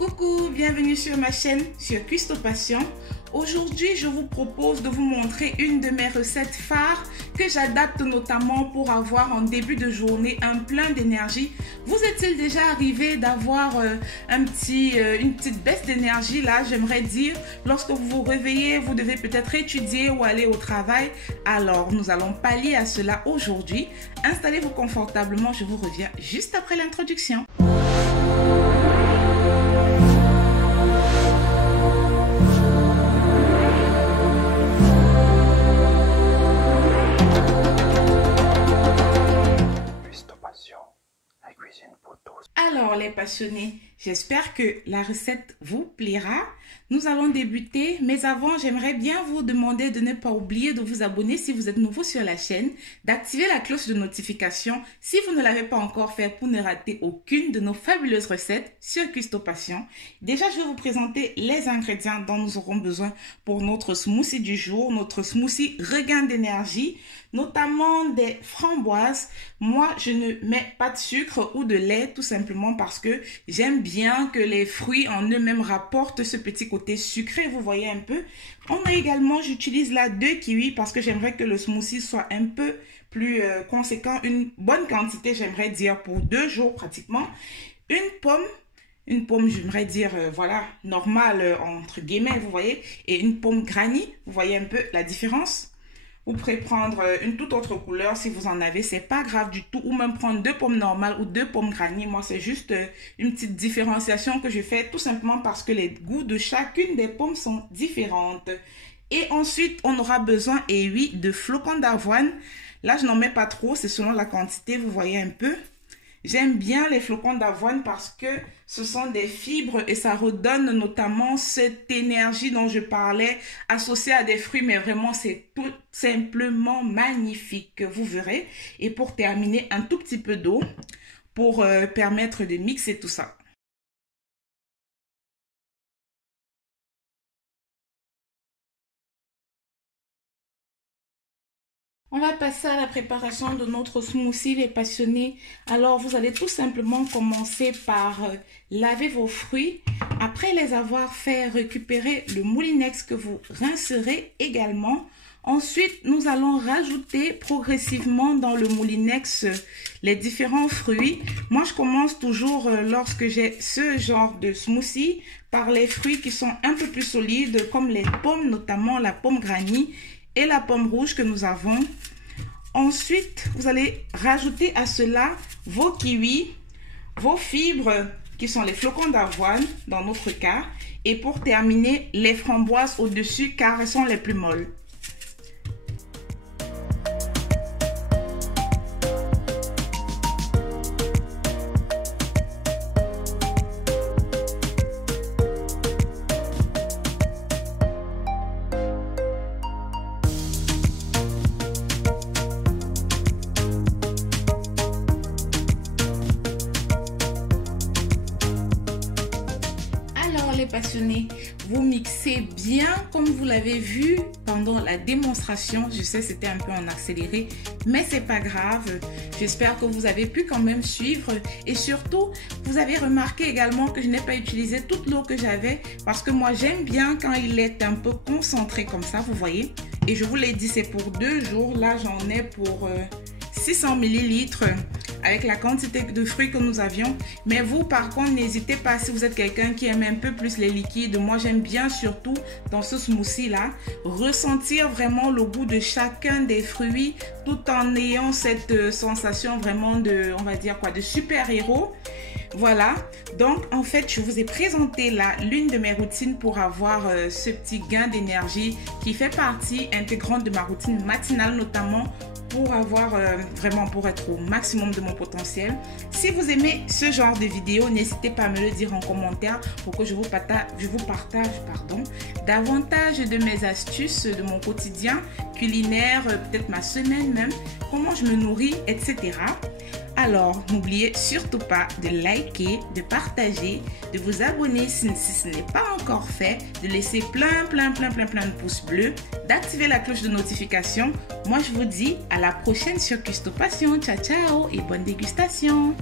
Coucou, bienvenue sur ma chaîne sur Custo Passion. Aujourd'hui, je vous propose de vous montrer une de mes recettes phares que j'adapte notamment pour avoir en début de journée un plein d'énergie. Vous est-il déjà arrivé d'avoir une petite baisse d'énergie là, j'aimerais dire, lorsque vous vous réveillez, vous devez peut-être étudier ou aller au travail. Alors, nous allons pallier à cela aujourd'hui. Installez-vous confortablement, je vous reviens juste après l'introduction. Alors les passionnés, j'espère que la recette vous plaira. Nous allons débuter, mais avant, j'aimerais bien vous demander de ne pas oublier de vous abonner si vous êtes nouveau sur la chaîne, d'activer la cloche de notification si vous ne l'avez pas encore fait pour ne rater aucune de nos fabuleuses recettes sur Custo Passion. Déjà, je vais vous présenter les ingrédients dont nous aurons besoin pour notre smoothie du jour, notre smoothie regain d'énergie, notamment des framboises. Moi, je ne mets pas de sucre ou de lait, tout simplement parce que j'aime bien que les fruits en eux-mêmes rapportent ce petit côté sucré, vous voyez un peu. On a également, j'utilise là 2 kiwis parce que j'aimerais que le smoothie soit un peu plus conséquent, une bonne quantité, j'aimerais dire, pour 2 jours pratiquement. Une pomme, j'aimerais dire, voilà, normale, entre guillemets, vous voyez, et une pomme granny, vous voyez un peu la différence. Vous pouvez prendre une toute autre couleur si vous en avez, c'est pas grave du tout. Ou même prendre 2 pommes normales ou 2 pommes granny. Moi, c'est juste une petite différenciation que je fais tout simplement parce que les goûts de chacune des pommes sont différentes. Et ensuite, on aura besoin, et oui, de flocons d'avoine. Là, je n'en mets pas trop, c'est selon la quantité, vous voyez un peu. J'aime bien les flocons d'avoine parce que ce sont des fibres et ça redonne notamment cette énergie dont je parlais associée à des fruits, mais vraiment c'est tout simplement magnifique, vous verrez. Et pour terminer, un tout petit peu d'eau pour permettre de mixer tout ça. On va passer à la préparation de notre smoothie, les passionnés. Alors, vous allez tout simplement commencer par laver vos fruits. Après les avoir fait, récupérer le moulinex que vous rincerez également. Ensuite, nous allons rajouter progressivement dans le moulinex les différents fruits. Moi, je commence toujours lorsque j'ai ce genre de smoothie par les fruits qui sont un peu plus solides, comme les pommes, notamment la pomme granny et la pomme rouge que nous avons. Ensuite, vous allez rajouter à cela vos kiwis, vos fibres qui sont les flocons d'avoine dans notre cas. Et pour terminer, les framboises au-dessus car elles sont les plus molles. Les passionnés, vous mixez bien comme vous l'avez vu pendant la démonstration. Je sais, c'était un peu en accéléré, mais c'est pas grave. J'espère que vous avez pu quand même suivre et surtout vous avez remarqué également que je n'ai pas utilisé toute l'eau que j'avais parce que moi j'aime bien quand il est un peu concentré comme ça, vous voyez. Et je vous l'ai dit, c'est pour 2 jours. Là j'en ai pour 600 ml avec la quantité de fruits que nous avions. Mais vous, par contre, n'hésitez pas si vous êtes quelqu'un qui aime un peu plus les liquides. Moi, j'aime bien surtout dans ce smoothie-là, ressentir vraiment le goût de chacun des fruits tout en ayant cette sensation vraiment de, on va dire quoi, de super-héros. Voilà, donc en fait, je vous ai présenté là l'une de mes routines pour avoir ce petit gain d'énergie qui fait partie intégrante de ma routine matinale, notamment pour avoir vraiment pour être au maximum de mon potentiel. Si vous aimez ce genre de vidéo, n'hésitez pas à me le dire en commentaire pour que je vous partage davantage de mes astuces de mon quotidien culinaire, peut-être ma semaine même, comment je me nourris, etc. Alors, n'oubliez surtout pas de liker, de partager, de vous abonner si ce n'est pas encore fait, de laisser plein de pouces bleus, d'activer la cloche de notification. Moi, je vous dis à la prochaine sur Custo Passion. Ciao, ciao et bonne dégustation.